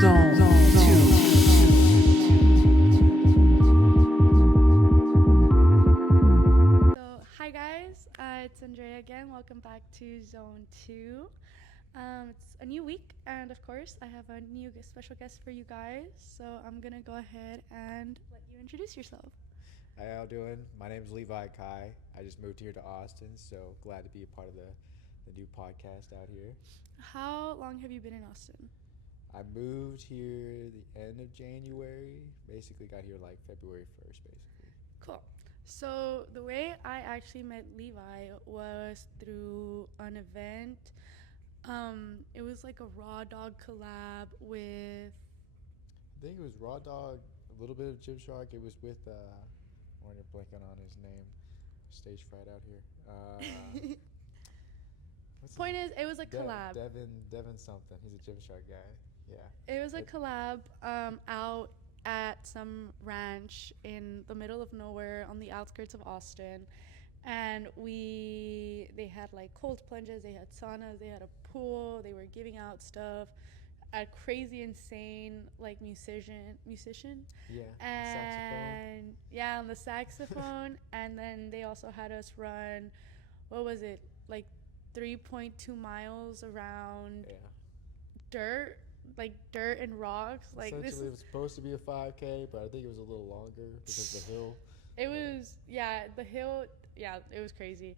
Zone 2. So, hi guys, it's Andrea again. Welcome back to Zone 2. It's a new week, and of course, I have a new special guest for you guys. So, I'm gonna go ahead and let you introduce yourself. How y'all doing? My name is Levi Acay. I just moved here to Austin, so glad to be a part of the new podcast out here. How long have you been in Austin? I moved here the end of January. Basically, got here like February 1st, basically. Cool. So, the way I actually met Levi was through an event. It was like a raw dog collab with. I think it was Raw Dog, a little bit of Chip Shark. It was with, when you're blanking on his name, stage fright out here. What's Point is, it was a collab. Devin something. He's a Chip Shark guy. Yeah. It was a collab out at some ranch in the middle of nowhere on the outskirts of Austin. And they had like cold plunges, they had saunas, they had a pool, they were giving out stuff. A crazy, insane like musician, Yeah. and yeah, on the saxophone. And then they also had us run, what was it, like 3.2 miles around Yeah. dirt, like dirt and rocks. Like this Essentially, it was supposed to be a 5K, but I think it was a little longer because of the hill. it was, yeah, the hill, yeah, it was crazy.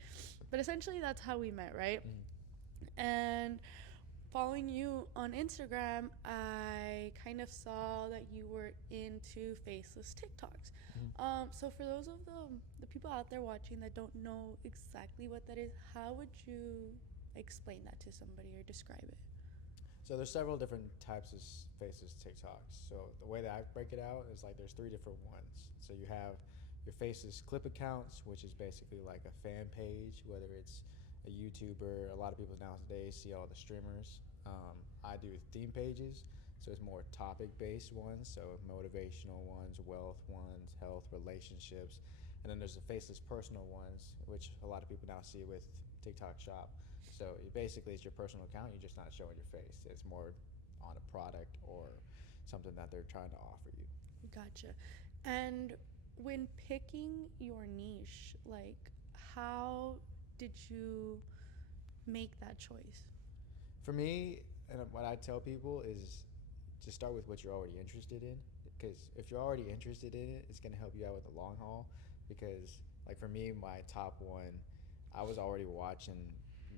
But essentially that's how we met, right? And following you on Instagram, I kind of saw that you were into faceless TikToks. So for those of the people out there watching that don't know exactly what that is, how would you explain that to somebody or describe it? So there's several different types of faces TikToks. So the way that I break it out is like there's three different ones. So you have your faces clip accounts, which is basically like a fan page, whether it's a YouTuber. A lot of people nowadays see all the streamers. I do theme pages, so it's more topic-based ones, so motivational ones, wealth ones, health, relationships, and then there's the faceless personal ones, which a lot of people now see with TikTok Shop. So basically, it's your personal account. You're just not showing your face. It's more on a product or something that they're trying to offer you. Gotcha. And when picking your niche, like, how did you make that choice? For me, and what I tell people is to start with what you're already interested in, because if you're already interested in it, it's going to help you out with the long haul. Because like for me, my top one, I was already watching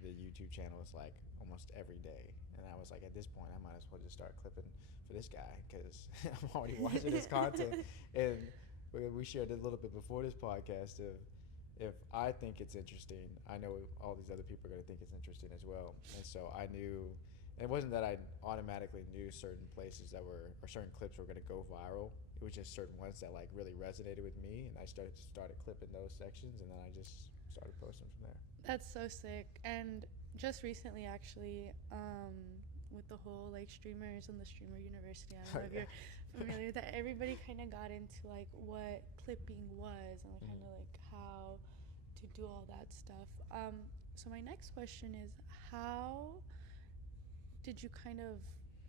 the YouTube channels like almost every day, and I was like, at this point, I might as well just start clipping for this guy because I'm already watching his content. And we shared a little bit before this podcast of if I think it's interesting, I know all these other people are going to think it's interesting as well. And so I knew, and it wasn't that I automatically knew certain places that were, or certain clips were going to go viral. It was just certain ones that like really resonated with me, and I started clipping those sections, and then I just started posting from there. That's so sick. And just recently, actually, with the whole like streamers and the streamer university, I don't know if you're familiar with that. Everybody kind of got into like what clipping was and kind of like how to do all that stuff. So my next question is, how did you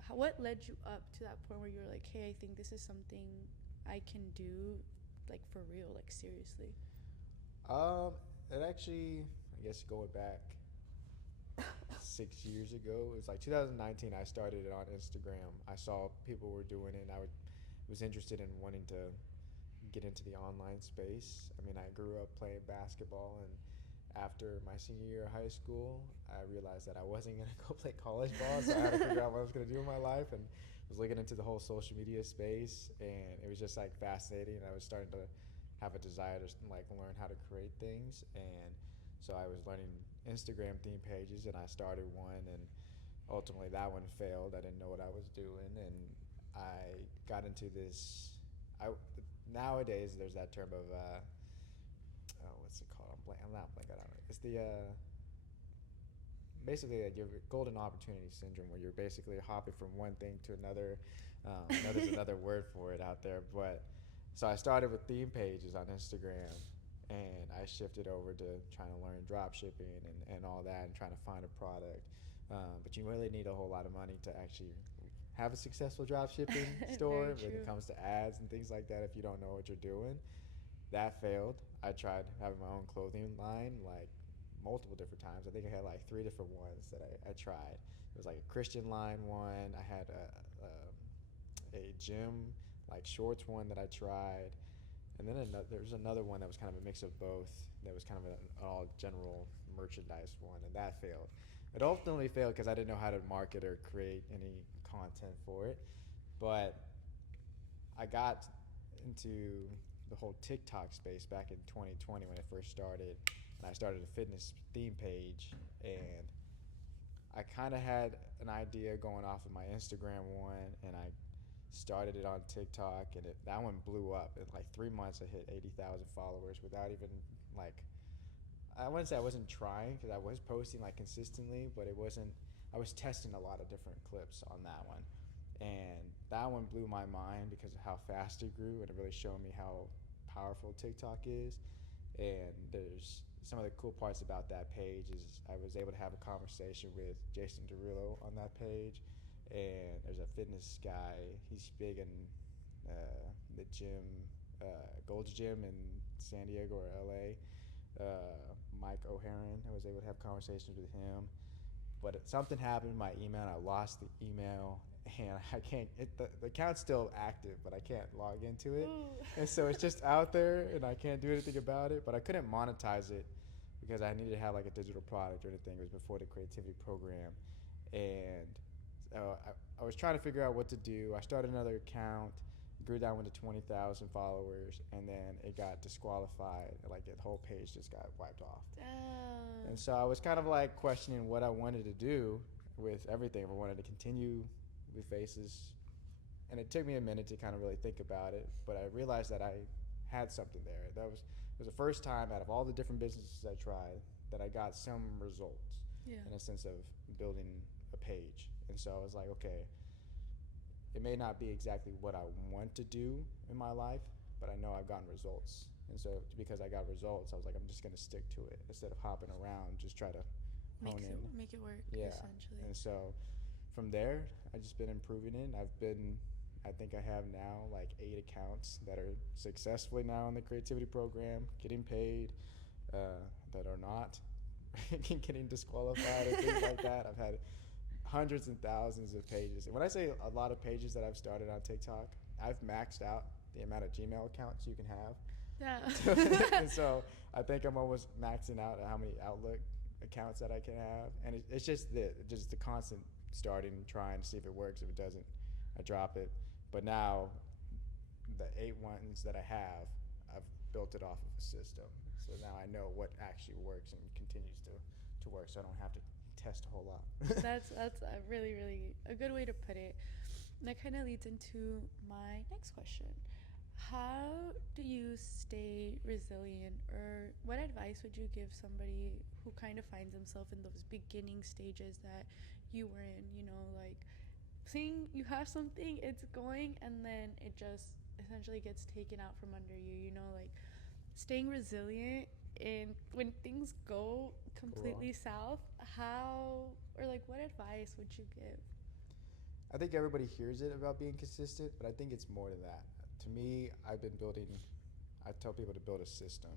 what led you up to that point where you were like, hey, I think this is something I can do, like for real, like seriously? It actually, I guess going back 6 years ago, it was like 2019. I started it on Instagram. I saw people were doing it, and was interested in wanting to get into the online space. I mean, I grew up playing basketball, and after my senior year of high school, I realized that I wasn't going to go play college ball, so I had to figure out what I was going to do in my life, and was looking into the whole social media space, and it was just like fascinating. I was starting to have a desire to like learn how to create things, and so I was learning Instagram theme pages, and I started one, and ultimately that one failed. I didn't know what I was doing, and I got into this. Nowadays there's that term of what's it called? I'm not blanking on it. It's the basically like your golden opportunity syndrome, where you're basically hopping from one thing to another. I know there's another word for it out there, but so I started with theme pages on Instagram, and I shifted over to trying to learn drop shipping and all that, and trying to find a product. But you really need a whole lot of money to actually have a successful drop shipping store Very when it true. comes to ads and things like that if you don't know what you're doing. That failed. I tried having my own clothing line like multiple different times. I think I had like three different ones that I tried. It was like a Christian line one. I had a gym like shorts one that I tried, and then there was another one that was kind of a mix of both. That was kind of an all general merchandise one, and that failed. It ultimately failed because I didn't know how to market or create any content for it. But I got into the whole TikTok space back in 2020 when it first started, and I started a fitness theme page, and I kind of had an idea going off of my Instagram one, and I started it on TikTok, and that one blew up. In like 3 months, I hit 80,000 followers without even like. I wouldn't say I wasn't trying because I was posting like consistently, but it wasn't. I was testing a lot of different clips on that one, and that one blew my mind because of how fast it grew, and it really showed me how powerful TikTok is. And there's some of the cool parts about that page is I was able to have a conversation with Jason Derulo on that page, and there's a fitness guy. He's big in the gym, Gold's Gym in San Diego or LA. Mike O'Haron. I was able to have conversations with him, but something happened in my email, and I lost the email, and I can't. The account's still active, but I can't log into it, Ooh. and so it's just out there, and I can't do anything about it. But I couldn't monetize it because I needed to have like a digital product or anything. It was before the creativity program, and I was trying to figure out what to do. I started another account, grew that one to 20,000 followers, and then it got disqualified. Like the whole page just got wiped off. Damn. And so I was kind of like questioning what I wanted to do with everything. If I wanted to continue with Faces, and it took me a minute to kind of really think about it, but I realized that I had something there. It was the first time out of all the different businesses I tried that I got some results Yeah. in a sense of building a page. And so I was like, okay, it may not be exactly what I want to do in my life, but I know I've gotten results. And so because I got results, I was like, I'm just gonna stick to it instead of hopping around, just try to hone in. Make it work. Yeah. Essentially. And so from there, I've just been improving it. I think I have now like 8 accounts that are successfully now in the creativity program, getting paid, that are not getting disqualified and things like that. I've had hundreds and thousands of pages. And when I say a lot of pages that I've started on TikTok, I've maxed out the amount of Gmail accounts you can have. Yeah. And so I think I'm almost maxing out how many Outlook accounts that I can have. And it's just the constant starting, trying to see if it works. If it doesn't, I drop it. But now the 8 ones that I have, I've built it off of a system. So now I know what actually works and continues to work, so I don't have to test a whole lot. That's a really a good way to put it. And that kind of leads into my next question. How do you stay resilient, or what advice would you give somebody who kind of finds themselves in those beginning stages that you were in? You know, like seeing you have something, it's going, and then it just essentially gets taken out from under you. You know, like staying resilient and when things go completely south, how or like what advice would you give? I think everybody hears it about being consistent, but I think it's more than that. To me, I tell people to build a system.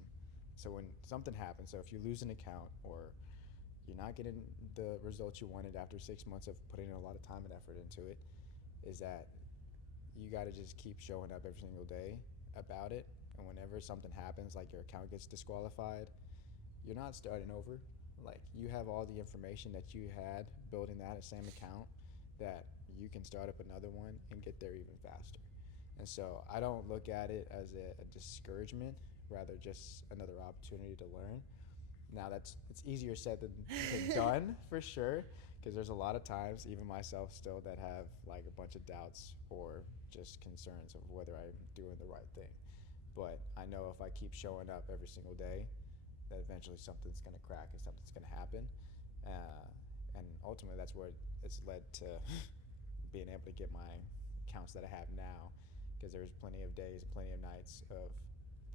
So when something happens, so if you lose an account or you're not getting the results you wanted after 6 months of putting a lot of time and effort into it, is that you got to just keep showing up every single day about it. And whenever something happens, like your account gets disqualified, you're not starting over. Like you have all the information that you had building that same account that you can start up another one and get there even faster. And so I don't look at it as a discouragement, rather just another opportunity to learn. Now it's easier said than done for sure, because there's a lot of times, even myself still, that have like a bunch of doubts or just concerns of whether I'm doing the right thing. But I know if I keep showing up every single day, that eventually something's going to crack and something's going to happen. Uh, and ultimately, that's where it's led to being able to get my accounts that I have now, because there's plenty of days, plenty of nights of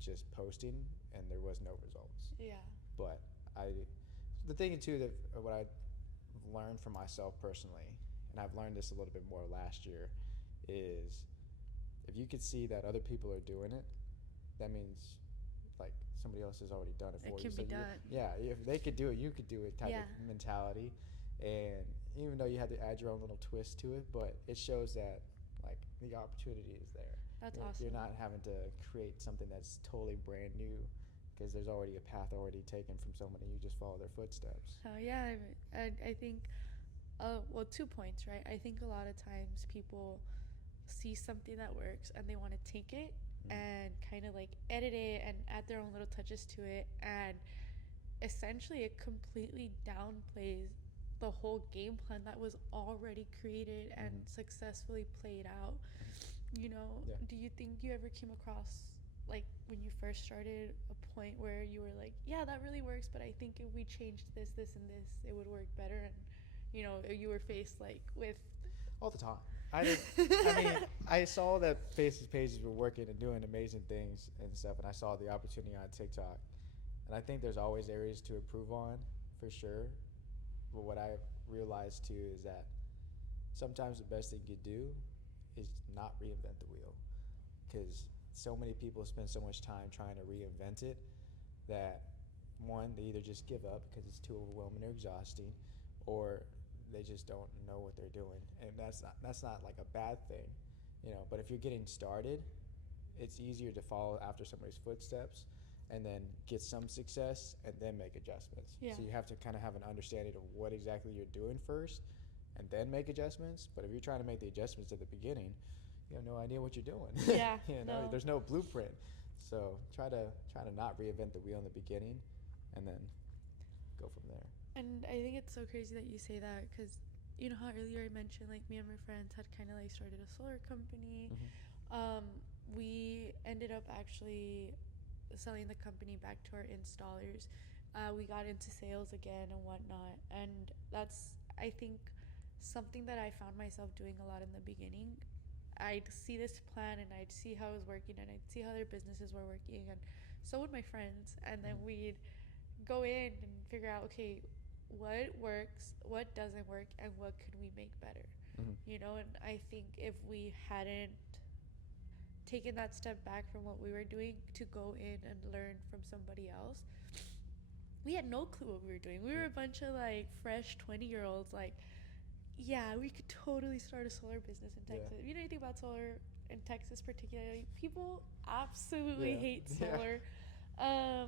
just posting, and there was no results. Yeah. But the thing too that what I learned for myself personally, and I've learned this a little bit more last year, is if you could see that other people are doing it, that means like somebody else has already done it for It you. can So be done. yeah, if they could do it, you could do it type Yeah. of mentality. And even though you had to add your own little twist to it, but it shows that like the opportunity is there. That's You're awesome. not having to create something that's totally brand new because there's already a path already taken from somebody. You just follow their footsteps. Oh yeah, I think, well, 2 points, right? I think a lot of times people see something that works and they want to take it Mm. and kind of like edit it and add their own little touches to it, and essentially it completely downplays the whole game plan that was already created and Mhm. successfully played out. You know, Yeah. do you think you ever came across, like when you first started, a point where you were like, yeah, that really works, but I think if we changed this and this, it would work better? And you were faced like with All the time. I did. I mean, I saw that Faces pages were working and doing amazing things and stuff, and I saw the opportunity on TikTok, and I think there's always areas to improve on, for sure. But what I realized too is that sometimes the best thing you do is not reinvent the wheel, because so many people spend so much time trying to reinvent it that one, they either just give up because it's too overwhelming or exhausting, or they just don't know what they're doing, and that's not like a bad thing, But if you're getting started, it's easier to follow after somebody's footsteps, and then get some success and then make adjustments. Yeah. So you have to kind of have an understanding of what exactly you're doing first, and then make adjustments. But if you're trying to make the adjustments at the beginning, you have no idea what you're doing. Yeah, no. There's no blueprint. So try to not reinvent the wheel in the beginning, and then go from there. And I think it's so crazy that you say that, because you know how earlier I mentioned like me and my friends had kind of like started a solar company. Mm-hmm. We ended up actually selling the company back to our installers. We got into sales again and whatnot, and that's, I think, something that I found myself doing a lot in the beginning. I'd see this plan and I'd see how it was working and I'd see how their businesses were working, and so would my friends. And then Mm-hmm. we'd go in and figure out, okay, what works, what doesn't work, and what could we make better. Mm-hmm. And I think if we hadn't taken that step back from what we were doing to go in and learn from somebody else, we had no clue what we were doing. We were a bunch of like fresh 20-year-olds, like, yeah, we could totally start a solar business in Texas. Yeah. You know anything about solar in Texas, particularly? People absolutely hate solar. Yeah.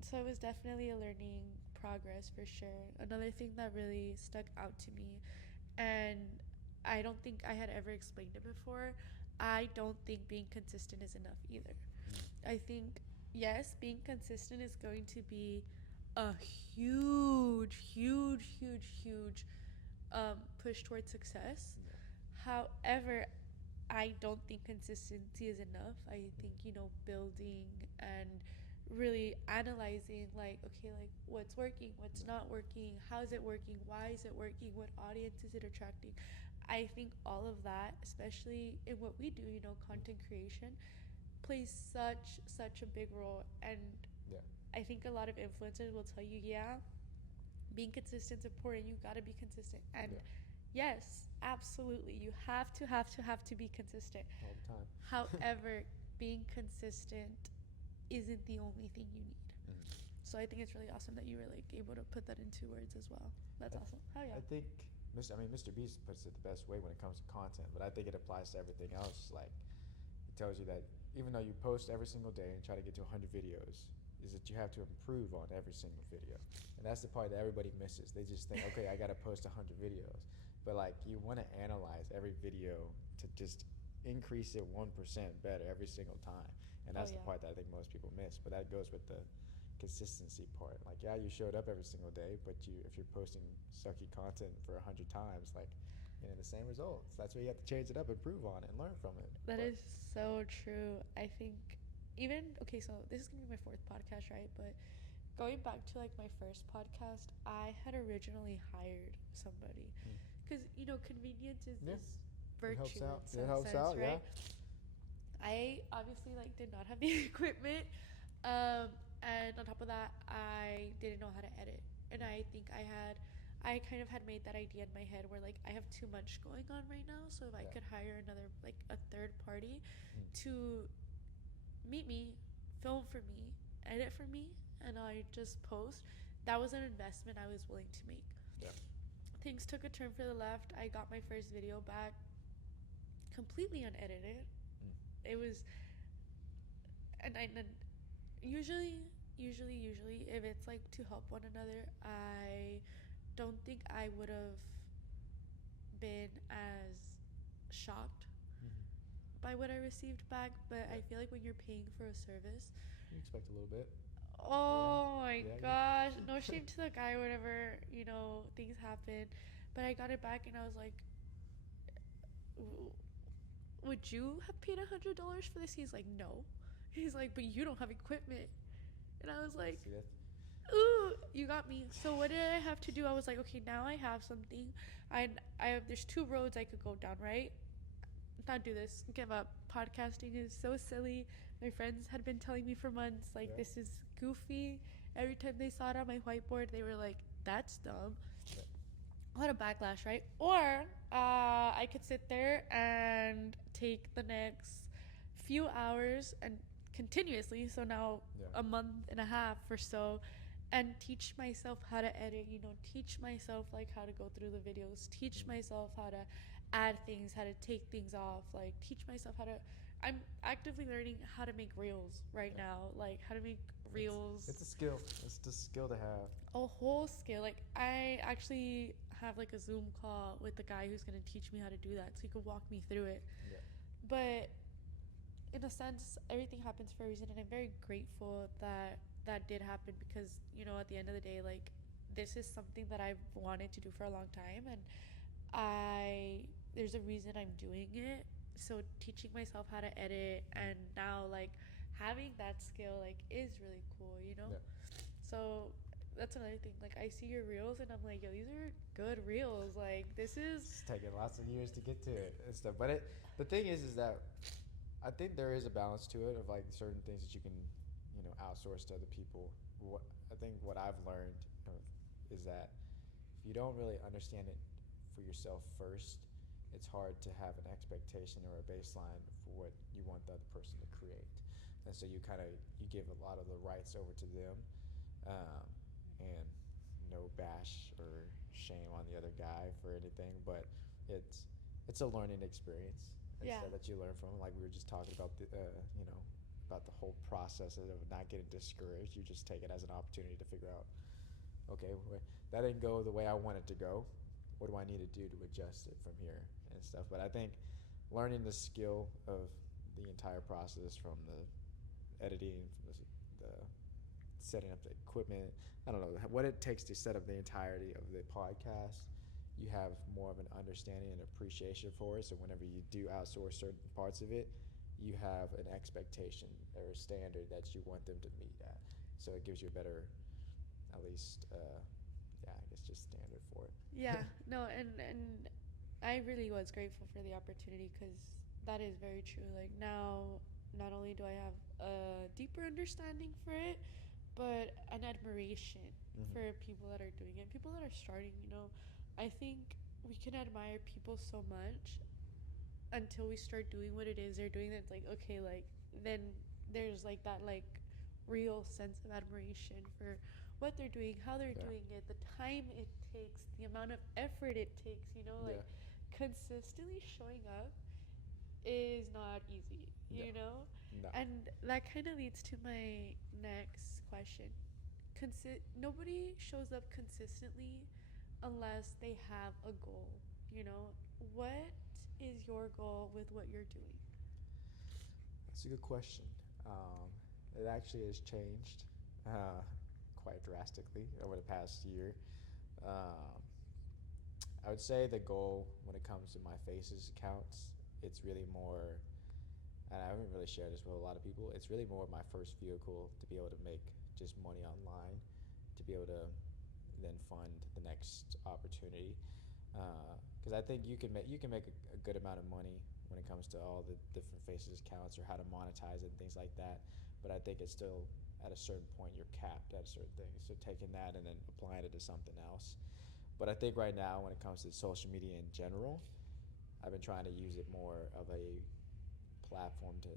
So it was definitely a learning progress for sure. Another thing that really stuck out to me, and I don't think I had ever explained it before, I don't think being consistent is enough either. I think, yes, being consistent is going to be a huge, huge, huge, huge push towards success. Yeah. However, I don't think consistency is enough. I think, building and really analyzing, like, okay, like what's working, what's not working, how is it working, why is it working, what audience is it attracting. I think all of that, especially in what we do, content creation, plays such a big role. And Yeah. I think a lot of influencers will tell you, yeah, being consistent is important. You got to be consistent. And Yeah. yes, absolutely, you have to be consistent. All the time. However, being consistent isn't the only thing you need. Mm-hmm. So I think it's really awesome that you were like able to put that into words as well. That's awesome. Oh yeah. I think Mr. Beast puts it the best way when it comes to content, but I think it applies to everything else. Like, it tells you that even though you post every single day and try to get to 100 videos, is that you have to improve on every single video. And that's the part that everybody misses. They just think, okay, I got to post 100 videos. But like, you want to analyze every video to just increase it 1% better every single time. And that's the part that I think most people miss. But that goes with the consistency part. Like, yeah, you showed up every single day, but if you're posting sucky content for 100 times, like, the same results. That's where you have to change it up, improve on it, and learn from it. That is so true. I think even, okay, so this is gonna be my 4th podcast, right? But going back to like my first podcast, I had originally hired somebody because convenience is this virtue in some sense, right? Yeah. I obviously like did not have the equipment, and on top of that, I didn't know how to edit, and I think I I kind of had made that idea in my head where like I have too much going on right now, so if I Yeah. could hire another like a third party Mm. to meet me, film for me, edit for me, and I just post, that was an investment I was willing to make. Yeah. Things took a turn for the left. I got my first video back completely unedited. Mm. It was, and usually, if it's like to help one another, I don't think I would have been as shocked Mm-hmm. by what I received back. But I Yeah. feel like when you're paying for a service, You expect a little bit. oh my Yeah. gosh, no shame to the guy, whatever, things happen. But I got it back and I was like, would you have paid $100 for this? He's like, no. He's like, but you don't have equipment. And I was like, See that? ooh, you got me. So what did I have to do? I was like, okay, now I have something. There's two roads I could go down, right? Not do this. Give up. Podcasting is so silly. My friends had been telling me for months, like, Yeah. this is goofy. Every time they saw it on my whiteboard, they were like, that's dumb. Yeah. A lot of backlash, right? Or I could sit there and take the next few hours and continuously, so now Yeah. a month and a half or so, and teach myself how to edit, teach myself like how to go through the videos, teach myself how to add things, how to take things off, like teach myself how to. I'm actively learning how to make reels right Yeah. now, like how to make reels. It's a skill. It's the skill to have. A whole skill. Like I actually have like a Zoom call with the guy who's gonna teach me how to do that, so he could walk me through it. Yeah. But in a sense, everything happens for a reason, and I'm very grateful that that did happen because at the end of the day, like this is something that I've wanted to do for a long time, and there's a reason I'm doing it. So teaching myself how to edit and now like having that skill like is really cool. Yeah. So that's another thing. Like I see your reels and I'm like, yo, these are good reels. Like this is It's taken lots of years to get to it and stuff. But the thing is that I think there is a balance to it of like certain things that you can, outsource to other people. What I've learned is that if you don't really understand it for yourself first, it's hard to have an expectation or a baseline for what you want the other person to create. And so you give a lot of the rights over to them, um, and no bash or shame on the other guy for anything, but it's a learning experience. Yeah. That you learn from. Like we were just talking about about the whole process of not getting discouraged. You just take it as an opportunity to figure out, okay, that didn't go the way I want it to go. What do I need to do to adjust it from here and stuff? But I think learning the skill of the entire process, from the editing, from the setting up the equipment, I don't know, what it takes to set up the entirety of the podcast, you have more of an understanding and appreciation for it. So whenever you do outsource certain parts of it, you have an expectation or a standard that you want them to meet at. So it gives you a better, at least, I guess just standard for it. Yeah, no, and I really was grateful for the opportunity because that is very true. Like now, not only do I have a deeper understanding for it, but an admiration for people that are doing it, people that are starting. I think we can admire people so much until we start doing what it is they're doing. That's like, okay, like then there's like that like real sense of admiration for what they're doing, how they're doing it, the time it takes, the amount of effort it takes, like consistently showing up is not easy, No. And that kind of leads to my next question. Nobody shows up consistently unless they have a goal, What is your goal with what you're doing? That's a good question. It actually has changed quite drastically over the past year. Um, I would say the goal when it comes to my faces accounts, it's really more, and I haven't really shared this with a lot of people, it's really more my first vehicle to be able to make just money online, to be able to then fund the next opportunity. Because I think you can make a good amount of money when it comes to all the different faces accounts or how to monetize it and things like that. But I think it's still at a certain point you're capped at a certain thing. So taking that and then applying it to something else. But I think right now, when it comes to social media in general, I've been trying to use it more of a platform to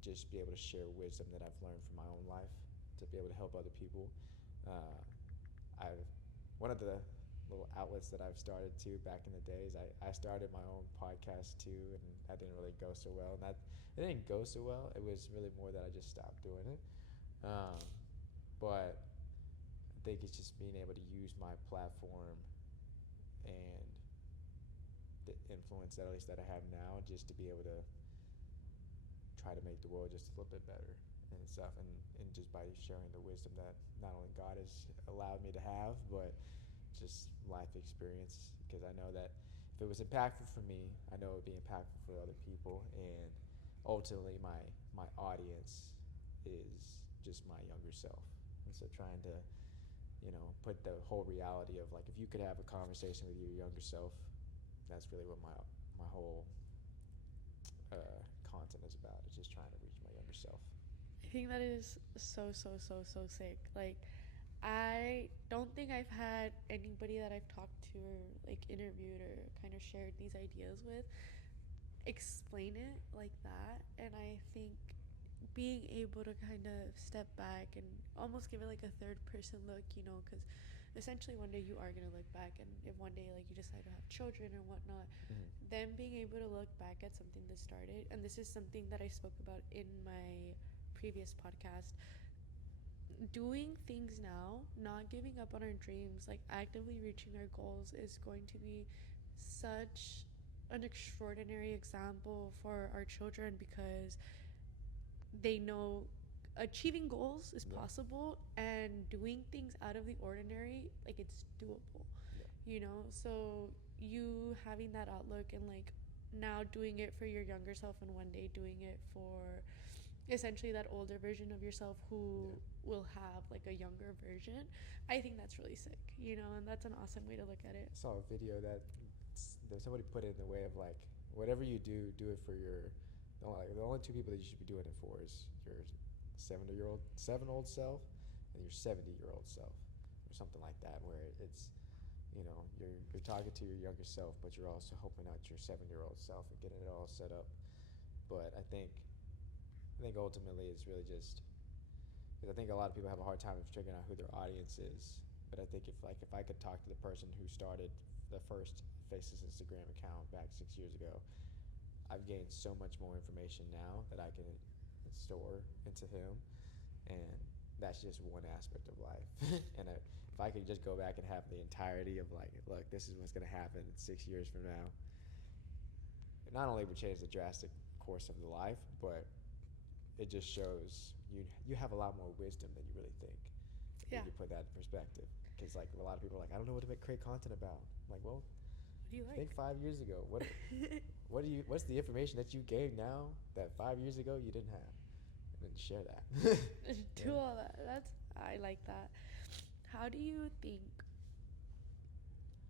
just be able to share wisdom that I've learned from my own life, to be able to help other people. Uh, I've one of the little outlets that I've started too back in the days. I started my own podcast too, and that didn't really go so well. And that it didn't go so well. It was really more that I just stopped doing it. Um, but I think it's just being able to use my platform and the influence that at least that I have now, just to be able to try to make the world just a little bit better and stuff, and just by sharing the wisdom that not only God has allowed me to have, but just life experience. Because I know that if it was impactful for me, I know it would be impactful for other people, and ultimately my audience is just my younger self. And so trying to, put the whole reality of, like, if you could have a conversation with your younger self, that's really what my whole content is about. It's just trying to reach my younger self. I think that is so, so, so, so sick. Like, I don't think I've had anybody that I've talked to or like interviewed or kind of shared these ideas with explain it like that. And I think being able to kind of step back and almost give it like a third person look, because essentially one day you are going to look back, and if one day like you decide to have children or whatnot, then being able to look back at something that started, and this is something that I spoke about in my previous podcast, doing things now, not giving up on our dreams, like actively reaching our goals, is going to be such an extraordinary example for our children, because they know achieving goals is possible, and doing things out of the ordinary, like, it's doable. So you having that outlook, and like now doing it for your younger self, and one day doing it for essentially that older version of yourself who will have like a younger version, I think that's really sick, and that's an awesome way to look at it. I saw a video that somebody put it in the way of, like, whatever you do, do it for your, like, the only two people that you should be doing it for is your 7-year-old self and your 70-year-old self, or something like that, where it's, you're talking to your younger self, but you're also helping out your 7-year-old self and getting it all set up. But I think ultimately it's really just, because I think a lot of people have a hard time of figuring out who their audience is. But I think if I could talk to the person who started the first Faces Instagram account back 6 years ago, I've gained so much more information now that I can store into him, and that's just one aspect of life. And if I could just go back and have the entirety of, like, look, this is what's going to happen 6 years from now, it not only would change the drastic course of the life, but it just shows you have a lot more wisdom than you really think. If you put that in perspective. Because, like, a lot of people are like, I don't know what to create content about. I'm like, well, what do you like? Think 5 years ago. What's the information that you gain now that 5 years ago you didn't have? And then share that. Do all that. I like that. How do you think,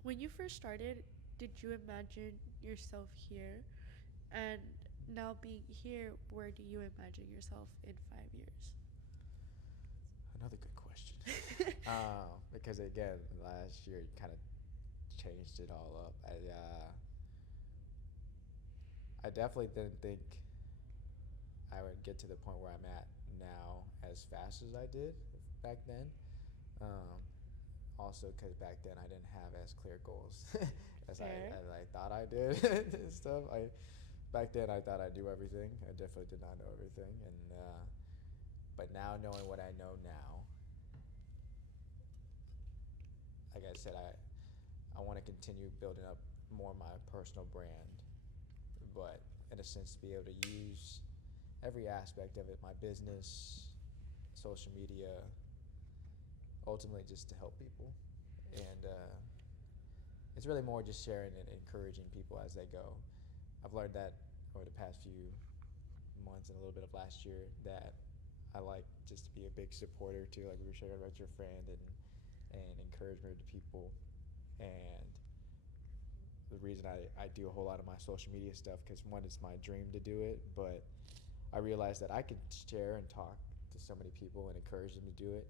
when you first started, did you imagine yourself here? And now being here, where do you imagine yourself in 5 years? Another good question. Because, again, last year you kind of changed it all up. I definitely didn't think I would get to the point where I'm at now as fast as I did back then. Also, because back then I didn't have as clear goals as I thought I did and stuff. Back then I thought I'd do everything. I definitely did not know everything. And but now, knowing what I know now, like I said, I want to continue building up more of my personal brand, but in a sense to be able to use every aspect of it, my business, social media, ultimately just to help people. And it's really more just sharing and encouraging people as they go. I've learned that over the past few months and a little bit of last year, that I like just to be a big supporter too, like we were sharing about your friend, and encouragement to people. And the reason I do a whole lot of my social media stuff, because one, it's my dream to do it, but I realized that I could share and talk to so many people and encourage them to do it,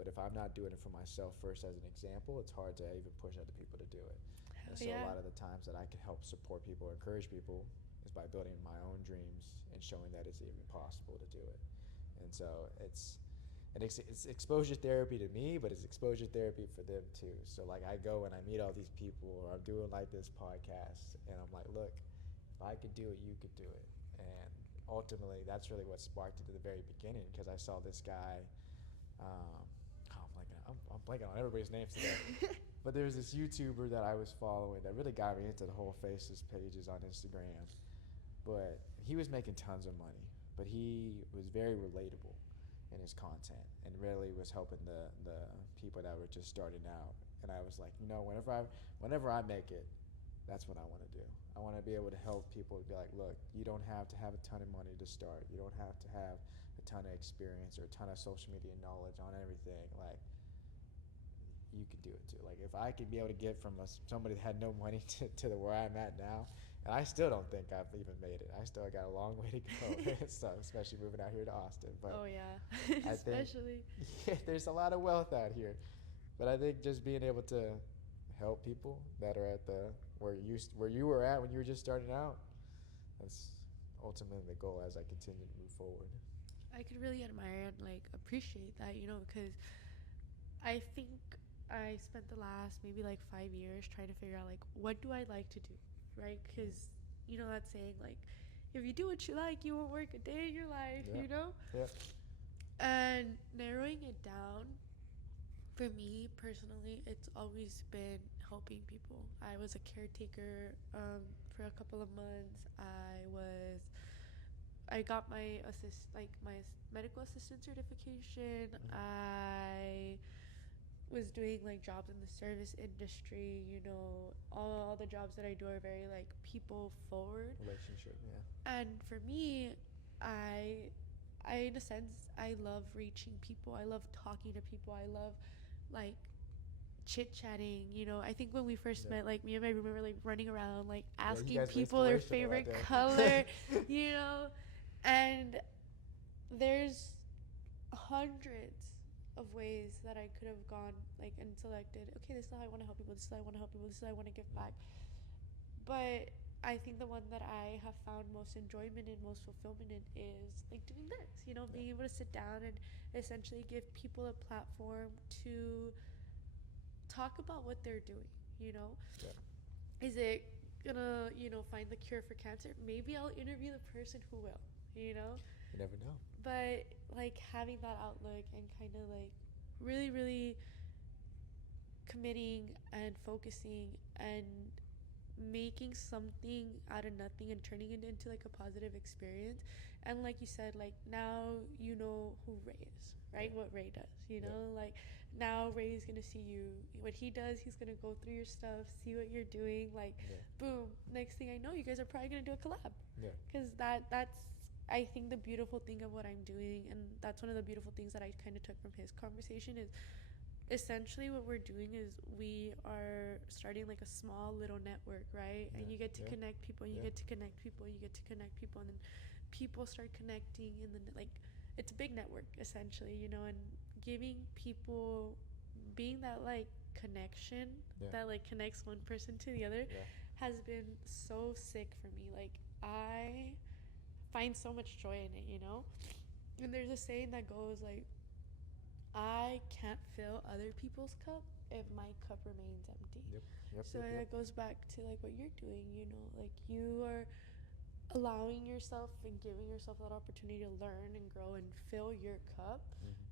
But if I'm not doing it for myself first as an example, it's hard to even push other people to do it. And Hell so a yeah. lot of the times that I can help support people or encourage people is by building my own dreams and showing that it's even possible to do it. And so it's exposure therapy to me, but it's exposure therapy for them too. So like I go and I meet all these people, or I'm doing like this podcast, and I'm like, look, if I could do it, you could do it. And ultimately, that's really what sparked it at the very beginning, because I saw this guy. I'm blanking on everybody's names today. But there was this YouTuber that I was following that really got me into the whole faces pages on Instagram. But he was making tons of money, but he was very relatable in his content and really was helping the people that were just starting out. And I was like, whenever I make it, that's what I want to do. I want to be able to help people be like, look, you don't have to have a ton of money to start. You don't have to have a ton of experience or a ton of social media knowledge on everything. Like, you can do it too. Like, if I could be able to get from somebody that had no money to the where I'm at now, and I still don't think I've even made it. I still got a long way to go. So, especially moving out here to Austin. But Oh yeah. I think Especially. there's a lot of wealth out here. But I think just being able to help people that are at where you were at when you were just starting out, that's ultimately the goal as I continue to move forward. I could really admire and like appreciate that, because I think I spent the last maybe like 5 years trying to figure out like what do I like to do, right? Because that saying like if you do what you like, you won't work a day in your life, Yeah. Yeah. And narrowing it down for me personally, it's always been helping people. I was a caretaker for a couple of months. I got my medical assistant certification. Mm-hmm. I was doing like jobs in the service industry. All the jobs that I do are very like people forward. Relationship, yeah. And for me, I in a sense I love reaching people. I love talking to people. I love like chit chatting. I think when we first met, like me and my roommate were like running around like asking people their favorite color, and there's hundreds of ways that I could have gone like and selected. Okay, this is how I want to help people. This is how I want to help people. This is how I want to give back. But I think the one that I have found most enjoyment and most fulfillment in is like doing this, being able to sit down and essentially give people a platform to talk about what they're doing, Yeah. Is it gonna, find the cure for cancer? Maybe I'll interview the person who will, You never know. But like having that outlook and kind of like really, really committing and focusing and making something out of nothing and turning it into like a positive experience. And like you said, like now you know who Ray is, right? What Ray does, like now Ray is gonna see you. What he does, he's gonna go through your stuff, see what you're doing, like boom, next thing I know you guys are probably gonna do a collab. Because that's I think the beautiful thing of what I'm doing, and that's one of the beautiful things that I kind of took from his conversation, is essentially what we're doing is we are starting like a small little network, right? And you get to connect people, and you get to connect people, and you get to connect people, and then people start connecting, and then like it's a big network essentially, and giving people, being that like connection that like connects one person to the other has been so sick for me. Like I find so much joy in it, and there's a saying that goes like, I can't fill other people's cup if my cup remains empty. So it goes back to like what you're doing, like you are allowing yourself and giving yourself that opportunity to learn and grow and fill your cup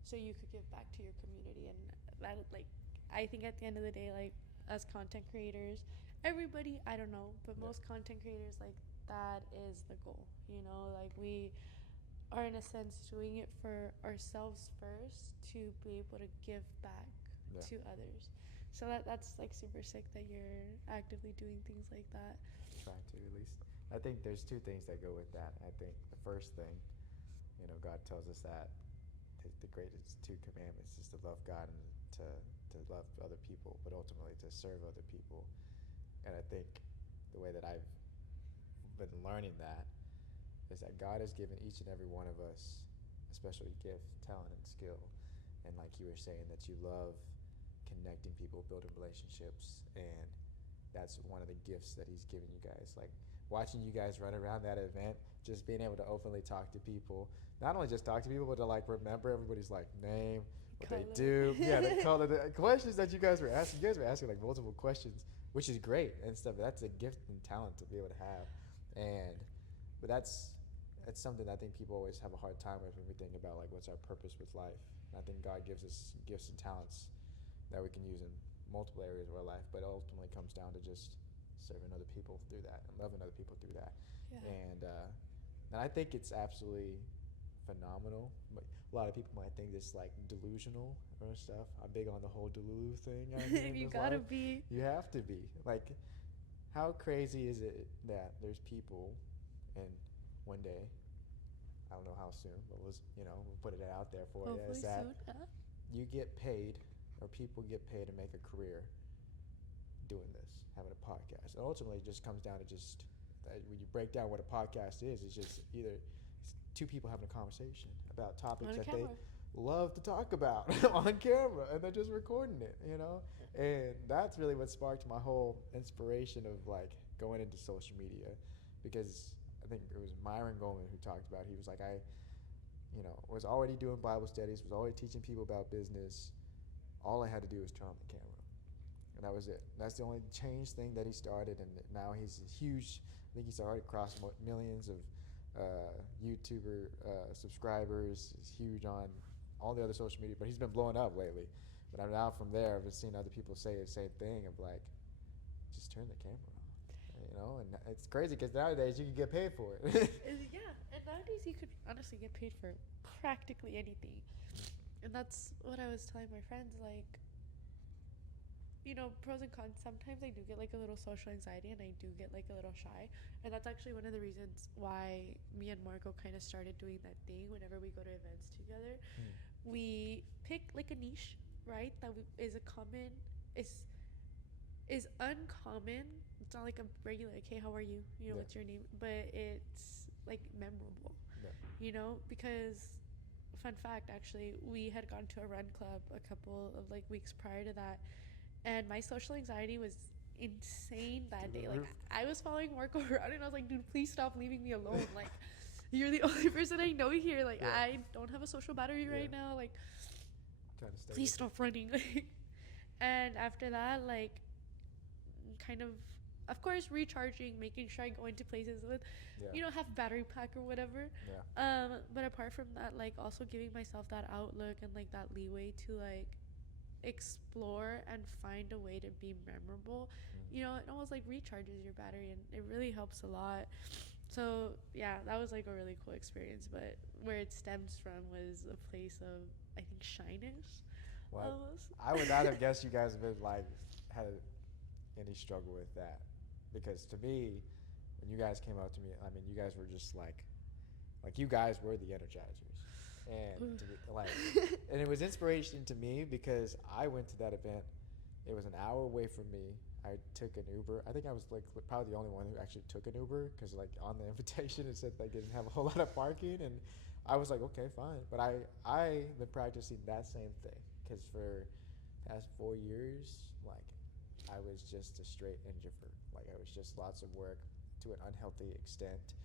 so you could give back to your community. And that, like, I think at the end of the day, like as content creators, everybody, I don't know, but most content creators, like that is the goal, like we are in a sense doing it for ourselves first to be able to give back to others. So that's like super sick that you're actively doing things like that. Try to, at least. I think there's two things that go with that. I think the first thing, God tells us that the greatest two commandments is to love God and to love other people, but ultimately to serve other people. And I think the way that I've been learning that is that God has given each and every one of us a special gift, talent, and skill. and like you were saying that you love connecting people, building relationships, and that's one of the gifts that he's given you guys. Like watching you guys run around that event, just being able to openly talk to people, not only just talk to people, but to like remember everybody's like name, what Color. they do, yeah, the color, the questions that you guys were asking. You guys were asking like multiple questions, which is great and stuff. That's a gift and talent to be able to have, and but that's something that I think people always have a hard time with when we think about like what's our purpose with life. And I think God gives us gifts and talents that we can use in multiple areas of our life, but it ultimately comes down to just serving other people through that and loving other people through that. Yeah. And I think it's absolutely phenomenal. But a lot of people might think it's like delusional or stuff. I'm big on the whole Delulu thing. You gotta be. You have to be. Like, how crazy is it that there's people, and one day, I don't know how soon, but we'll put it out there for you. Is that Hopefully soon. you get paid, or people get paid to make a career doing this, having a podcast. And ultimately, it just comes down to just when you break down what a podcast is, it's just either it's two people having a conversation about topics that they love to talk about on camera, and they're just recording it, And that's really what sparked my whole inspiration of like going into social media, because I think it was Myron Goldman who talked about it. He was like, I was already doing Bible studies, was already teaching people about business. All I had to do was turn on the camera, and that was it. That's the only change thing that he started, and now he's huge. I think he's already crossed millions of YouTuber subscribers. He's huge on all the other social media, but he's been blowing up lately. But I'm now from there, I've been seeing other people say the same thing of like, just turn the camera on, and it's crazy because nowadays you can get paid for it. Yeah, and nowadays you could honestly get paid for practically anything. And that's what I was telling my friends, like, pros and cons. Sometimes I do get like a little social anxiety, and I do get like a little shy, and that's actually one of the reasons why me and Marco kind of started doing that thing. Whenever we go to events together, we pick like a niche, right, that is uncommon. It's not like a regular, like, hey, how are you, what's your name, but it's like memorable. Because fun fact, actually, we had gone to a run club a couple of like weeks prior to that, and my social anxiety was insane that day. Like, I was following Marco around, and I was like, dude, please stop leaving me alone. Like, you're the only person I know here. Like, I don't have a social battery right now. Like, please stop running. And after that, like, kind of course, recharging, making sure I go into places with, have battery pack or whatever. But apart from that, like, also giving myself that outlook and like that leeway to like explore and find a way to be memorable. It almost like recharges your battery, and it really helps a lot. So yeah, that was like a really cool experience. But where it stems from was a place of, I think, shyness. Almost. I would not have guessed you guys have been like had any struggle with that, because to me, when you guys came out to me, I mean, you guys were just like you guys were the Energizers, and and it was inspiration to me because I went to that event. It was an hour away from me. I took an Uber. I think I was like probably the only one who actually took an Uber, because like on the invitation it said they didn't have a whole lot of parking, and I was like, okay, fine. But I've been practicing that same thing, because for the past 4 years, like, I was just a straight introvert. Like, I was just lots of work to an unhealthy extent.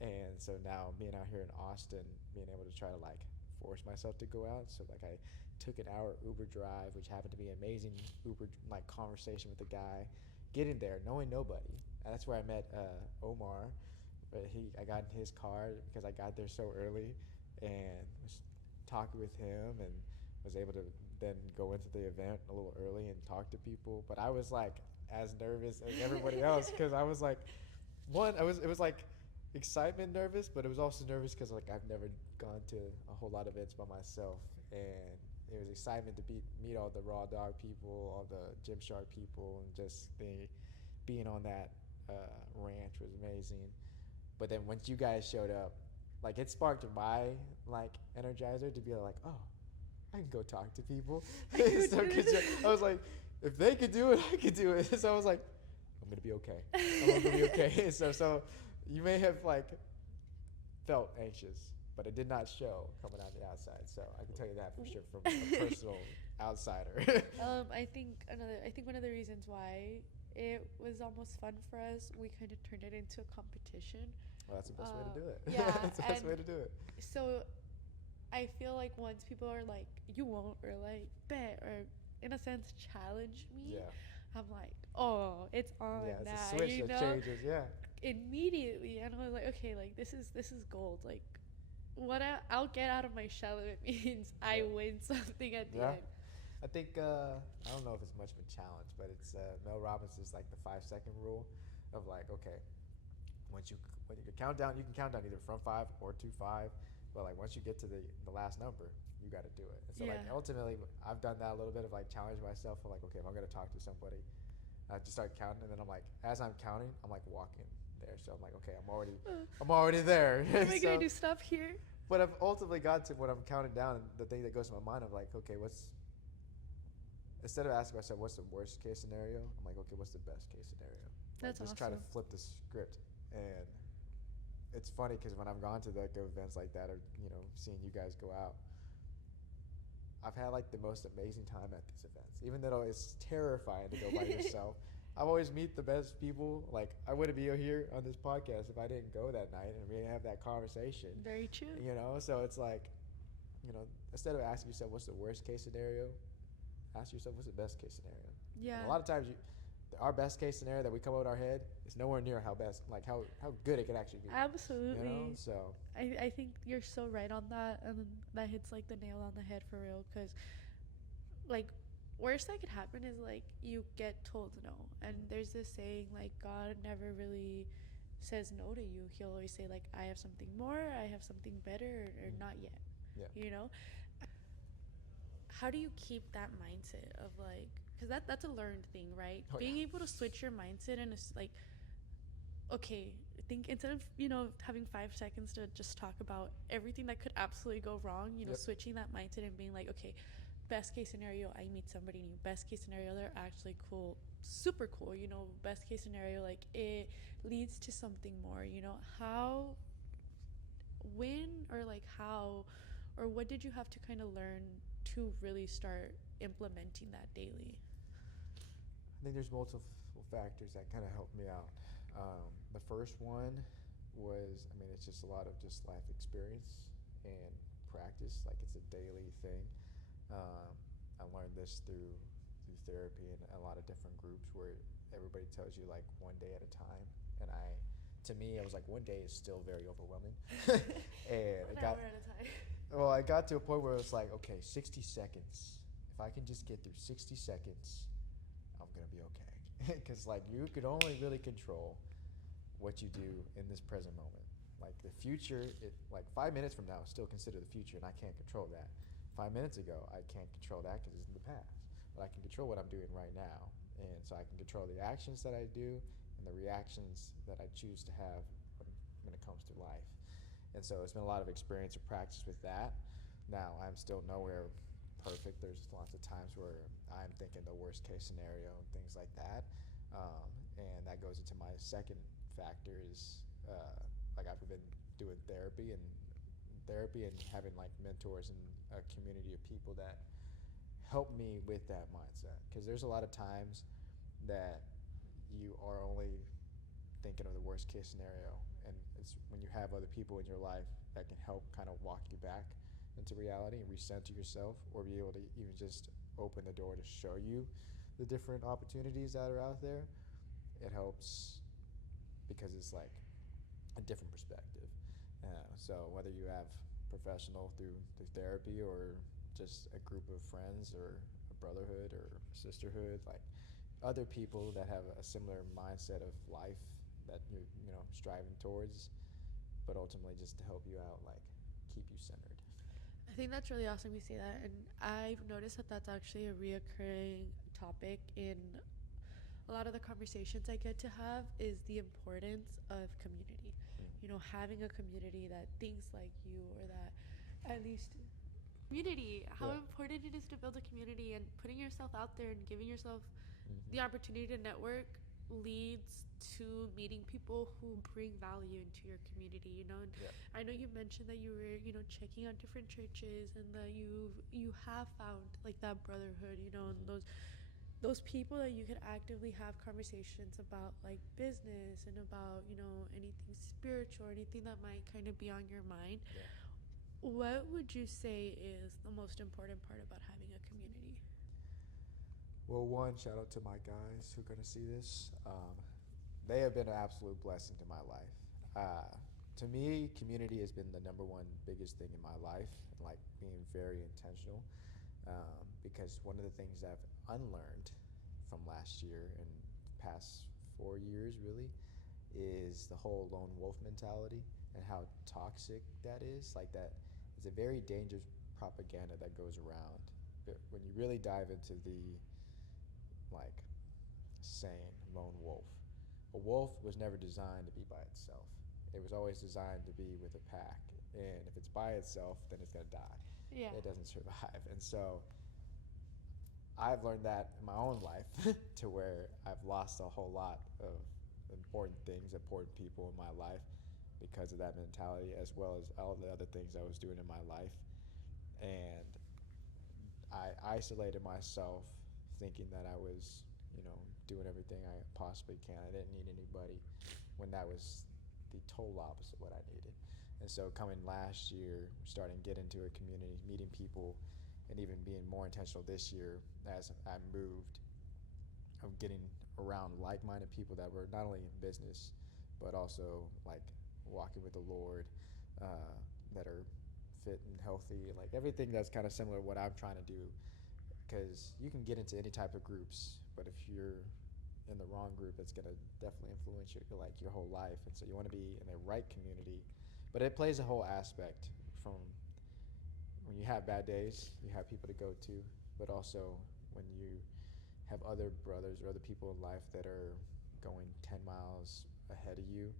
And so now being out here in Austin, being able to try to like force myself to go out. So like I took an hour Uber drive, which happened to be an amazing Uber like conversation with the guy, getting there, knowing nobody. And that's where I met Omar. But I got in his car because I got there so early, and was talking with him, and was able to then go into the event a little early and talk to people. But I was like as nervous as everybody else, because I was like, it was like excitement nervous, but it was also nervous because like I've never gone to a whole lot of events by myself, and it was excitement to meet all the Raw Dog people, all the Gymshark people, and just being on that ranch was amazing. But then once you guys showed up, like, it sparked my like Energizer to be like, oh, I can go talk to people. So I was like, if they could do it, I could do it. So I was like, I'm gonna be okay. I'm gonna be okay. So you may have like felt anxious but it did not show coming out the outside. So I can tell you that for sure from a personal outsider. I think one of the reasons why it was almost fun for us, we kind of turned it into a competition. Well, that's the best way to do it. Yeah, That's the best way to do it. so I feel like once people are like, you won't, or like, bet, or in a sense, challenge me, Yeah. I'm like, oh, it's on Yeah, it's now, a switch you that know? changes. Yeah. Immediately. And I was like, okay, like, this is gold. Like, I'll get out of my shell if it means I Yeah. win something at the Yeah. end. I think I don't know if it's much of a challenge, but it's Mel Robinson's like the 5 second rule of like, okay, when you count down, you can count down either from 5 or to 5, but like once you get to the last number, you got to do it. And so like Yeah. ultimately, I've done that a little bit of like challenge myself of like, okay, if I'm gonna talk to somebody, I just start counting, and then I'm like, as I'm counting, I'm like walking there. So I'm like, okay, I'm already there. What am I So, gonna do? Stop here? but I've ultimately got to when I'm counting down, and the thing that goes to my mind of like, okay, instead of asking myself what's the worst case scenario, I'm like, okay, what's the best case scenario? That's just try to awesome. flip the script. And it's funny because when I've gone to like events like that, or seeing you guys go out, I've had like the most amazing time at these events. Even though it's terrifying to go by yourself, I always meet the best people. Like I wouldn't be here on this podcast if I didn't go that night and we didn't have that conversation. Very true. So it's like, instead of asking yourself what's the worst case scenario, ask yourself what's the best case scenario. Yeah. And a lot of times our best case scenario that we come up with our head is nowhere near how good it could actually be. Absolutely. So I think you're so right on that, and that hits like the nail on the head for real. Because like, worst that could happen is like you get told no, and there's this saying like God never really says no to you. He'll always say like, I have something more, I have something better, or not yet. Yeah. You know. How do you keep that mindset of like, because that's a learned thing, right? Oh, Being yeah. able to switch your mindset, and it's like, okay, think instead of having 5 seconds to just talk about everything that could absolutely go wrong, Yep. switching that mindset and being like, okay, best case scenario, I meet somebody new. Best case scenario, they're actually cool, super cool. Best case scenario, like it leads to something more. How, when, or like how, or what did you have to kind of learn to really start implementing that daily? I think there's multiple factors that kind of helped me out. The first one was, it's just a lot of just life experience and practice. Like it's a daily thing. I learned this through therapy and a lot of different groups where everybody tells you like one day at a time, and to me, I was like, one day is still very overwhelming. And An hour at a time. well, I got to a point where it was like, okay, 60 seconds. If I can just get through 60 seconds, I'm going to be okay. Because, like, you could only really control what you do in this present moment. Like, the future, like 5 minutes from now is still considered the future, and I can't control that. 5 minutes ago, I can't control that because it's in the past. But I can control what I'm doing right now. And so I can control the actions that I do and the reactions that I choose to have when it comes to life. And so it's been a lot of experience and practice with that. Now, I'm still nowhere perfect. There's lots of times where I'm thinking the worst case scenario and things like that. And that goes into my second factor is like I've been doing therapy and having like mentors and a community of people that help me with that mindset. Because there's a lot of times that you are only thinking of the worst case scenario, and it's when you have other people in your life that can help kind of walk you back into reality and recenter yourself, or be able to even just open the door to show you the different opportunities that are out there. It helps because it's like a different perspective. So whether you have professional through therapy, or just a group of friends, or a brotherhood or sisterhood, like other people that have a similar mindset of life that you're striving towards, but ultimately just to help you out, like keep you centered. I think that's really awesome you say that, and I've noticed that that's actually a reoccurring topic in a lot of the conversations I get to have, is the importance of community. Having a community that thinks like you, or that at least community, how Yeah. important it is to build a community and putting yourself out there and giving yourself Mm-hmm. the opportunity to network. leads to meeting people who bring value into your community, you know. And Yeah. I know you mentioned that you were, you know, checking on different churches, and that you have found like that brotherhood, you know, and Mm-hmm. those people that you could actively have conversations about like business and about, you know, anything spiritual, anything that might kind of be on your mind. Yeah. What would you say is the most important part about having a community? Well, one, shout out to my guys who are going to see this. They have been an absolute blessing to my life. To me, community has been the number one biggest thing in my life, and like being very intentional. Because one of the things I've unlearned from last year and past 4 years, really, is the whole lone wolf mentality and how toxic that is. Like that, it's a very dangerous propaganda that goes around. But when you really dive into the like saying lone wolf, a wolf was never designed to be by itself. It was always designed to be with a pack. And if it's by itself, then it's gonna die. Yeah. It doesn't survive. And so I've learned that in my own life to where I've lost a whole lot of important things, important people in my life because of that mentality, as well as all the other things I was doing in my life. And I isolated myself thinking that I was, you know, doing everything I possibly can. I didn't need anybody when that was the total opposite what I needed. And so coming last year, starting to get into a community, meeting people, and even being more intentional this year as I moved, of getting around like-minded people that were not only in business, but also like walking with the Lord, that are fit and healthy, like everything that's kind of similar to what I'm trying to do. Because you can get into any type of groups, but if you're in the wrong group, it's gonna definitely influence your whole life. And so you want to be in the right community, but it plays a whole aspect from when you have bad days, you have people to go to, but also when you have other brothers or other people in life that are going 10 miles ahead of you,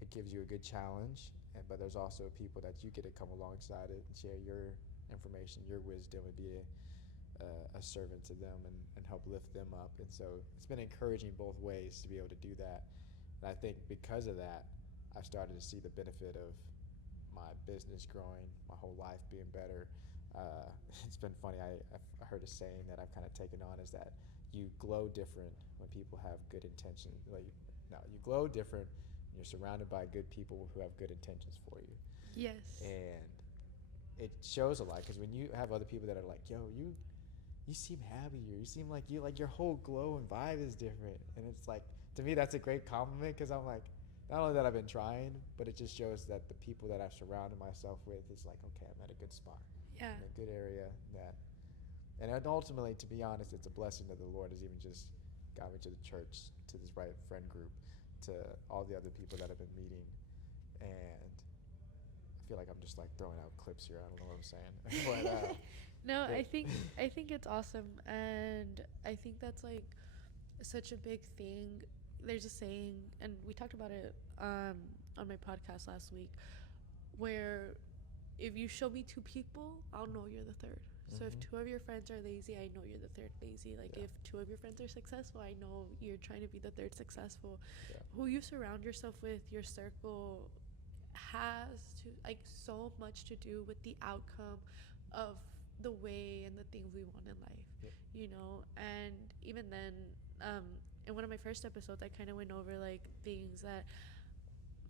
it gives you a good challenge. But there's also people that you get to come alongside it and share your information, your wisdom, and be a servant to them, and help lift them up. And so it's been encouraging both ways to be able to do that. And I think because of that, I've started to see the benefit of my business growing, my whole life being better. It's been funny. I heard a saying that I've kind of taken on, is that you glow different when people have good intention. Like, no, you glow different when you're surrounded by good people who have good intentions for you. Yes. And it shows a lot, because when you have other people that are like, yo, you seem happy, or you seem like your whole glow and vibe is different. And it's like, to me, that's a great compliment, because I'm like, not only that I've been trying, but it just shows that the people that I've surrounded myself with is like, okay, I'm at a good spot. Yeah. In a good area. And ultimately, to be honest, it's a blessing that the Lord has even just got me to the church, to this right friend group, to all the other people that I've been meeting. And I feel like I'm just like throwing out clips here. I don't know what I'm saying. But No, I think it's awesome, and I think that's like such a big thing. There's a saying, and we talked about it on my podcast last week, where if you show me two people, I'll know you're the third. So if Mhm. two of your friends are lazy, I know you're the third lazy. Like Yeah. if two of your friends are successful, I know you're trying to be the third successful. Yeah. Who you surround yourself with, your circle, has to like so much to do with the outcome of the way and the things we want in life. Yep. You know, and even then, um, in one of my first episodes, I kind of went over like things that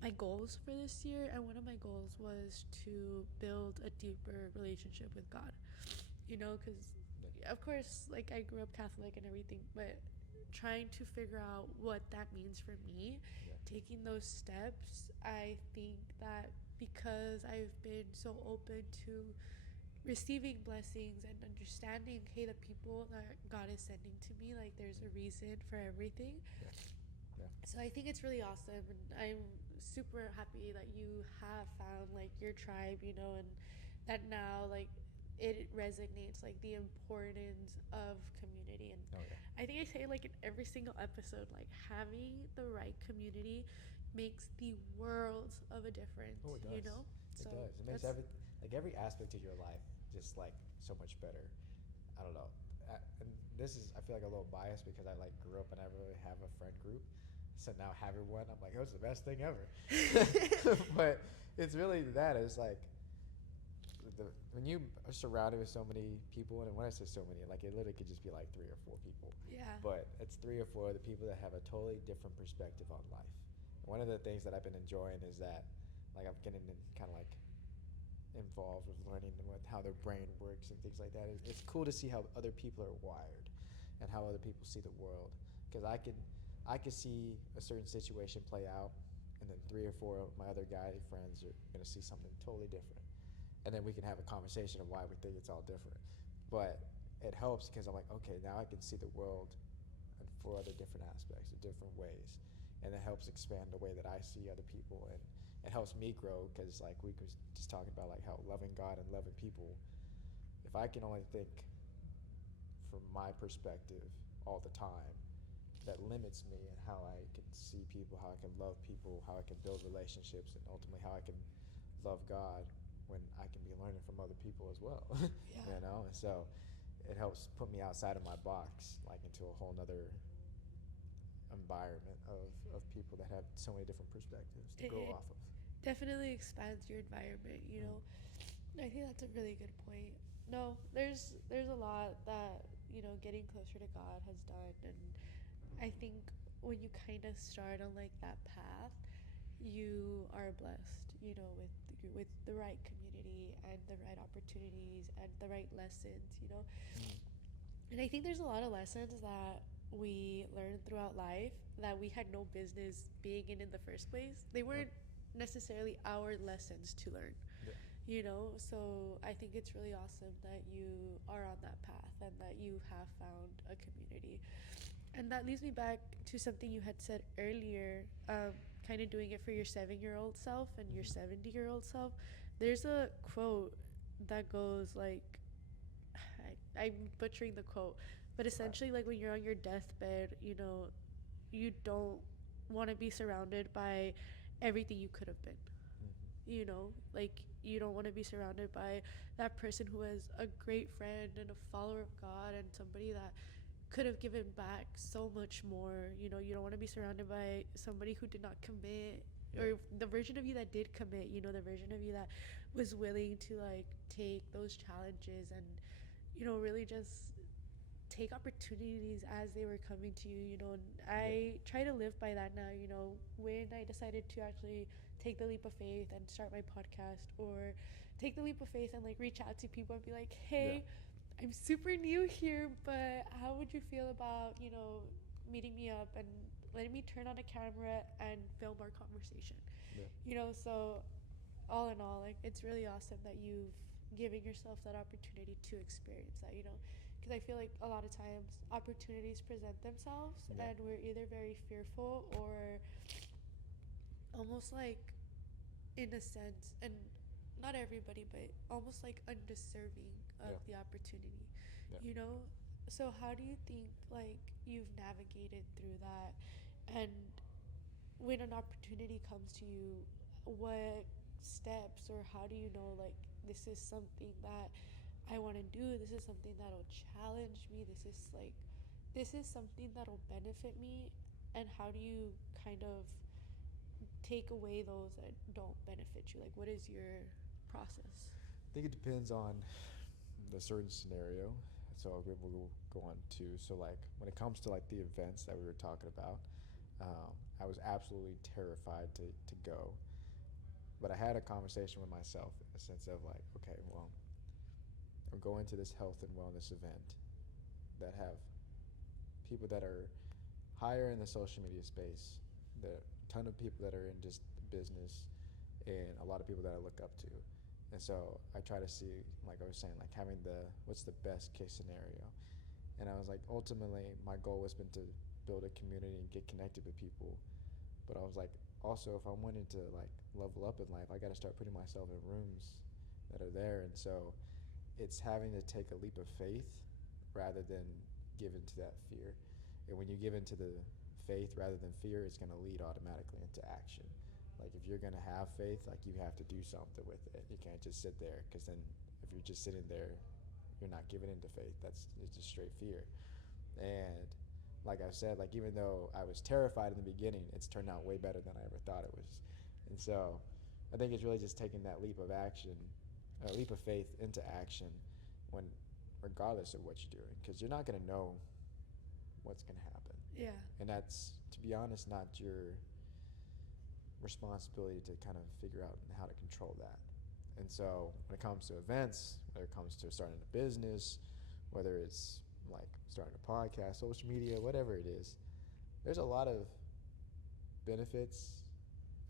my goals for this year, and one of my goals was to build a deeper relationship with God. You know, because Yeah. of course, like I grew up Catholic and everything, but trying to figure out what that means for me, Yeah. taking those steps, I think that because I've been so open to receiving blessings and understanding, hey, the people that God is sending to me, like there's a reason for everything. Yeah. Yeah. So I think it's really awesome, and I'm super happy that you have found like your tribe, you know, and that now like it resonates like the importance of community. And Oh yeah. I think I say like in every single episode, like having the right community makes the world of a difference, Oh, it you does. know. It So does. It makes that's every aspect of your life just like so much better. I don't know. and this is, I feel like a little biased because I like grew up and I really have a friend group. So now having one, I'm like, oh, it's the best thing ever. But it's really that. It's like when you are surrounded with so many people, and when I say so many, like it literally could just be like 3 or 4 people. Yeah. But it's 3 or 4 of the people that have a totally different perspective on life. And one of the things that I've been enjoying is that, like, I'm getting kind of like involved with learning with how their brain works and things like that. It's cool to see how other people are wired and how other people see the world. Because I could see a certain situation play out, and then 3 or 4 of my other guy friends are gonna see something totally different, and then we can have a conversation of why we think it's all different. But it helps because I'm like, okay, now I can see the world in 4 other different aspects, in different ways, and it helps expand the way that I see other people, and it helps me grow because like we was just talking about like how loving God and loving people. If I can only think from my perspective all the time, that limits me and how I can see people, how I can love people, how I can build relationships, and ultimately how I can love God when I can be learning from other people as well. Yeah. You know, and so it helps put me outside of my box, like into a whole nother environment of people that have so many different perspectives to go It off of. definitely expands your environment, you Mm. know. I think that's a really good point. No, there's a lot that, getting closer to God has done, and I think when you kind of start on like that path, you are blessed, with the right community and the right opportunities and the right lessons, Mm. And I think there's a lot of lessons that we learn throughout life that we had no business being in the first place. They Mm. weren't necessarily our lessons to learn, Yeah. So I think it's really awesome that you are on that path and that you have found a community. And that leads me back to something you had said earlier, kind of doing it for your 7-year-old self and your Mhm. 70-year-old self. There's a quote that goes like, I'm butchering the quote, but It's fine. essentially, like when you're on your deathbed, you don't want to be surrounded by everything you could have been. Mhm. Like you don't want to be surrounded by that person who was a great friend and a follower of God and somebody that could have given back so much more. You don't want to be surrounded by somebody who did not commit, Yeah. or the version of you that did commit, the version of you that was willing to like take those challenges and really just take opportunities as they were coming to you, and Yeah. I try to live by that now. When I decided to actually take the leap of faith and start my podcast, or take the leap of faith and like reach out to people and be like, Yeah. hey, I'm super new here, but how would you feel about, meeting me up and letting me turn on a camera and film our conversation? Yeah. So all in all, like it's really awesome that you've given yourself that opportunity to experience that, because I feel like a lot of times opportunities present themselves Yeah. and we're either very fearful or almost like, in a sense, and not everybody, but almost like undeserving of Yeah. the opportunity, Yeah. you know? So, how do you think like you've navigated through that? And when an opportunity comes to you, what steps or how do you know like this is something that I want to do? This is something that'll challenge me. This is something that'll benefit me. And how do you kind of take away those that don't benefit you? Like, what is your process? I think it depends on the certain scenario. So we'll go on to, so like when it comes to like the events that we were talking about, I was absolutely terrified to go, but I had a conversation with myself in the sense of like, okay, well, I'm going to this health and wellness event that have people that are higher in the social media space, the ton of people that are in just business, and a lot of people that I look up to. And so I try to see, like I was saying, like having what's the best case scenario. And I was like, ultimately, my goal has been to build a community and get connected with people. But I was like, also, if I'm wanting to like level up in life, I got to start putting myself in rooms that are there. And so it's having to take a leap of faith rather than give into that fear. And when you give into the faith rather than fear, it's going to lead automatically into action. Like if you're going to have faith, like you have to do something with it. You can't just sit there, because then if you're just sitting there, you're not giving into faith. It's just straight fear. And like I said, like even though I was terrified in the beginning, it's turned out way better than I ever thought it was. And so I think it's really just taking that leap of action, a leap of faith into action, when regardless of what you're doing, because you're not going to know what's going to happen. Yeah. And that's, to be honest, not your responsibility to kind of figure out how to control that. And so when it comes to events, whether it comes to starting a business, whether it's like starting a podcast, social media, whatever it is, there's a lot of benefits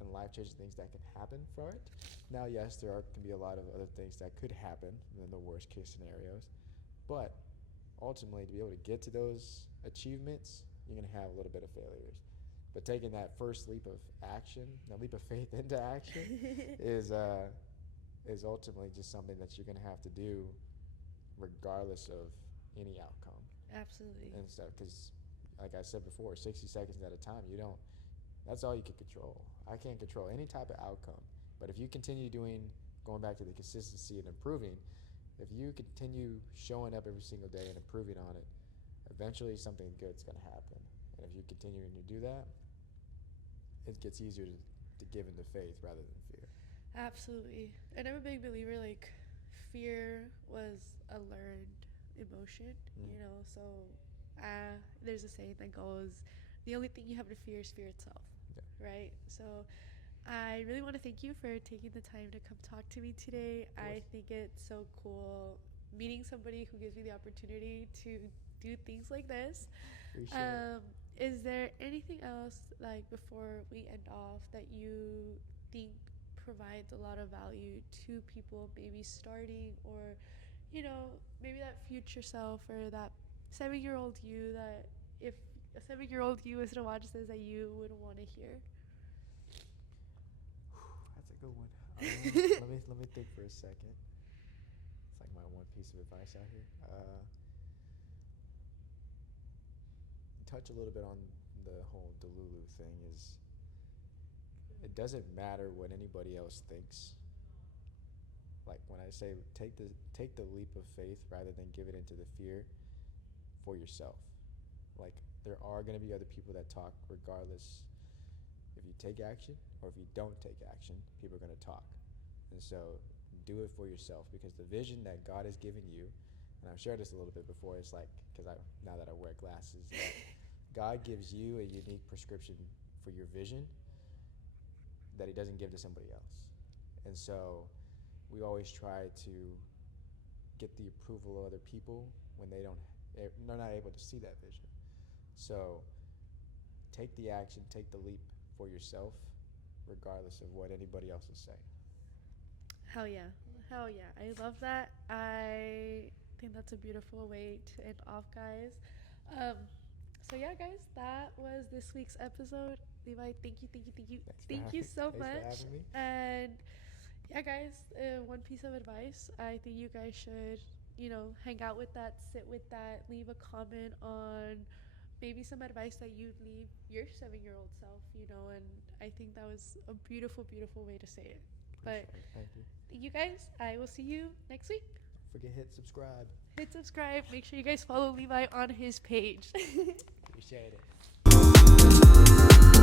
and life-changing things that can happen for it. Now, yes, can be a lot of other things that could happen in the worst-case scenarios, but ultimately, to be able to get to those achievements, you're going to have a little bit of failures. But taking that first leap of action, that leap of faith into action, is ultimately just something that you're going to have to do regardless of any outcome. Absolutely. And so, because like I said before, 60 seconds at a time, that's all you can control. I can't control any type of outcome. But if you continue going back to the consistency and improving, if you continue showing up every single day and improving on it, eventually something good's going to happen. And if you continue to do that, it gets easier to give into faith rather than fear. Absolutely. And I'm a big believer, like, fear was a learned emotion, so there's a saying that goes, the only thing you have to fear is fear itself. Yeah. Right? So I really want to thank you for taking the time to come talk to me today. I think it's so cool meeting somebody who gives me the opportunity to do things like this. Appreciate it. Is there anything else, like, before we end off, that you think provides a lot of value to people maybe starting, or maybe that future self, or that 7-year-old you, that if a 7-year-old you was to watch this, that you would want to hear? That's a good one. Let me think for a second. It's like my one piece of advice out here. Touch a little bit on the whole Delulu thing. Is it doesn't matter what anybody else thinks. Like when I say take the leap of faith rather than give it into the fear for yourself. Like there are going to be other people that talk regardless if you take action or if you don't take action, people are going to talk. And so do it for yourself, because the vision that God has given you, and I've shared this a little bit before, it's like, because now that I wear glasses, God gives you a unique prescription for your vision that he doesn't give to somebody else. And so we always try to get the approval of other people when they're not able to see that vision. So take the action, take the leap for yourself, regardless of what anybody else is saying. Hell yeah. I love that. I think that's a beautiful way to end off, guys. So yeah, guys, that was this week's episode. Levi, thank you so much. Thanks for having me. And yeah, guys, one piece of advice, I think you guys should, hang out with that, sit with that, leave a comment on maybe some advice that you'd leave your 7-year-old self, and I think that was a beautiful, beautiful way to say it. But thank you. Thank you, guys. I will see you next week. Don't forget, hit subscribe. Make sure you guys follow Levi on his page. Appreciate it.